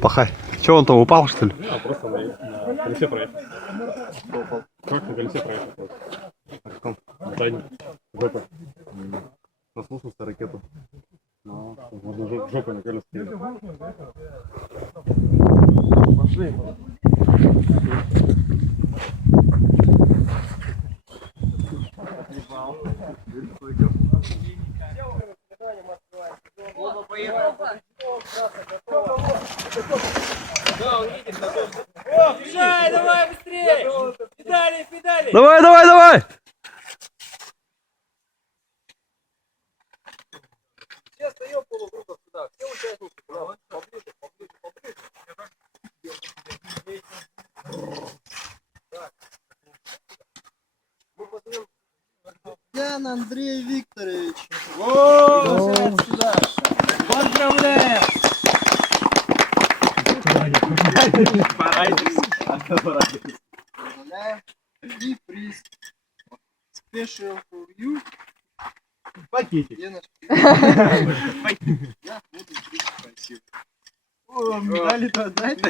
Пахай. Че, он там упал, что ли? А, просто на колесе проехал. Как на колесе проехал? На каком? На заднем. Жопа. Наслушался ракету. Ну, можно жопой на колесе. Пошли. Бежай, давай быстрее! Педали, педали! Давай, давай, давай! Все встаем полукругом сюда, все участники, поближе, поближе, поближе. Так. Мы позовем Ян Андрей Викторович. Поздравляем! Поздравляем. И приз. Special for you. Пакетик. Я буду приз спасибо. О, медали-то отдать?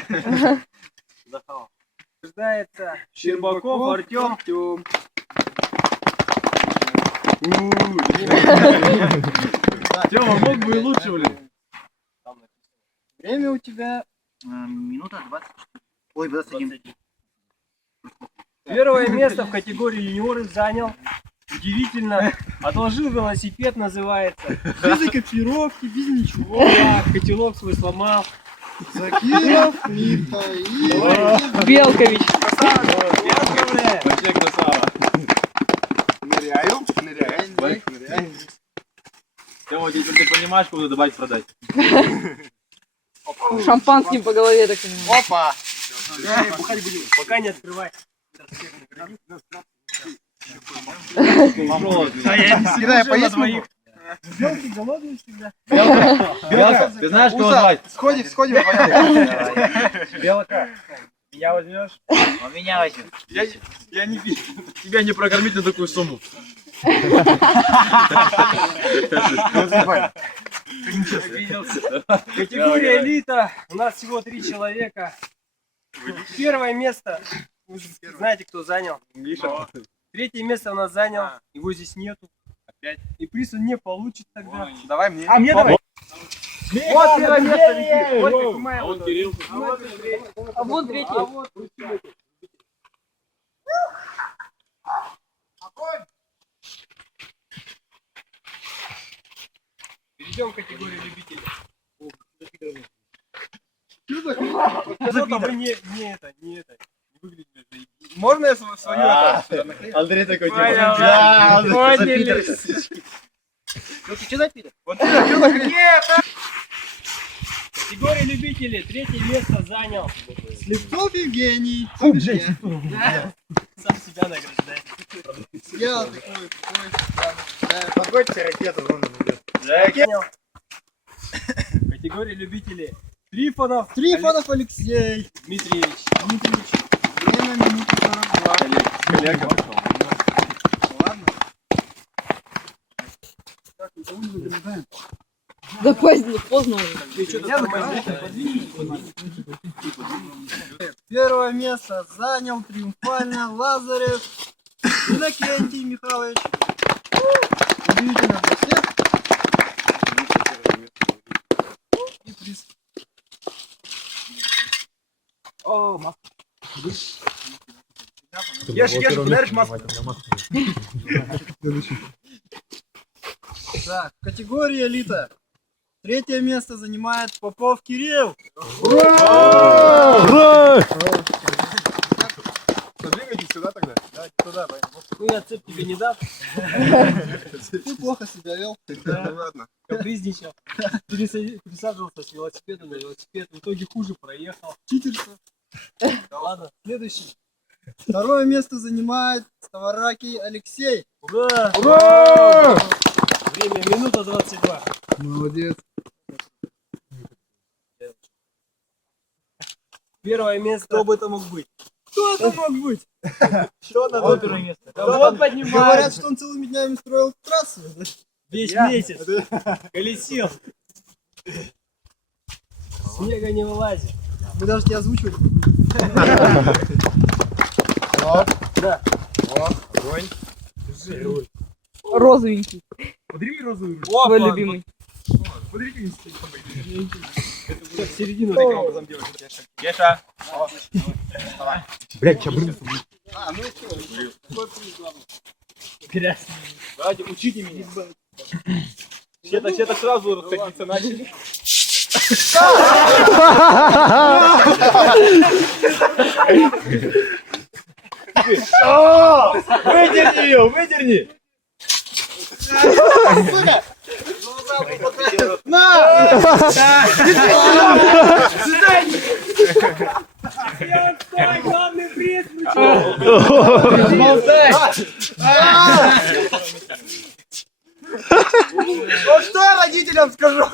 Рождается Щербаков Артем. Тёма, мог бы и лучше, блин. Время у тебя Минута 24. Ой, 21. Первое место в категории юниоры занял. Удивительно. Отложил велосипед, называется. без экипировки, без ничего. Да, котелок свой сломал. Закиров Михаил. Белкович. Поздравляю. Вообще красава. Ныряю. Тёма, ты понимаешь, куда добавить продать? Шампанским по голове, так понимаю. Опа. Пока не открывай. Кидай, поесть двоих. Белки голодные всегда. Белка, ты знаешь, кого звать? Сходим, Белка, меня возьмешь? Он меня возьмет. Я не тебя не прокормить на такую сумму. Категория элита. У нас всего 3 человека. Первое место. Вы знаете, кто занял? Миша. Третье место у нас занял. Его здесь нету. Опять. И приз он не получит тогда. Давай мне. А мне давай. Вот первое место летит. Вот как у моя А он вот. Кирилл. А вот третий. А вот. Перейдем к категории любителей. Что-то вы не это. Не выглядите. Можно я свою Андрей такой, Ну ты что за пидор? Категория любителей. Третье место занял. Слепцов Евгений. Сам себя награждает. Я такой. Погодьте ракету, вон он идет. Занял. Категория любителей. Трифонов. Трифонов Алексей. Дмитриевич. Время минуты 42. Коллега. Ладно. Да поздно уже. Ты что-то тормозишь? Первое место занял триумфально Лазарев Иннокентий Михайлович. Удивительно для всех. И приз. О, маска. Ешь, ударишь маску. Так, категория элита. Третье место занимает Попов Кирилл. Ура! Двигайтесь сюда тогда. Давайте туда, Ну я цепь тебе не дам. Ты плохо себя вел. Да. Ладно. Капризничал. Пересаживался с велосипеда на велосипед. В итоге хуже проехал. Читерство. Да ладно. Следующий. Второе место занимает Ставаракий Алексей. Ура! Ура! Время минута 22. Молодец. Первое место. Кто бы это мог быть? Кто это мог быть? Что на Вот первое место? Да Вот вот поднимаем. Говорят, что он целыми днями строил трассу. Весь месяц. Колесил. снега не вылазит. Мы даже тебя озвучивали. Розовенький. Опа, Твой любимый. в середину таким образом делать. Кеша. Блядь, сейчас блин. Давайте, учите меня. Все-то сразу расходиться начали. Выдерни ее, выдерни! Стой, главный приз. Вот что я родителям скажу?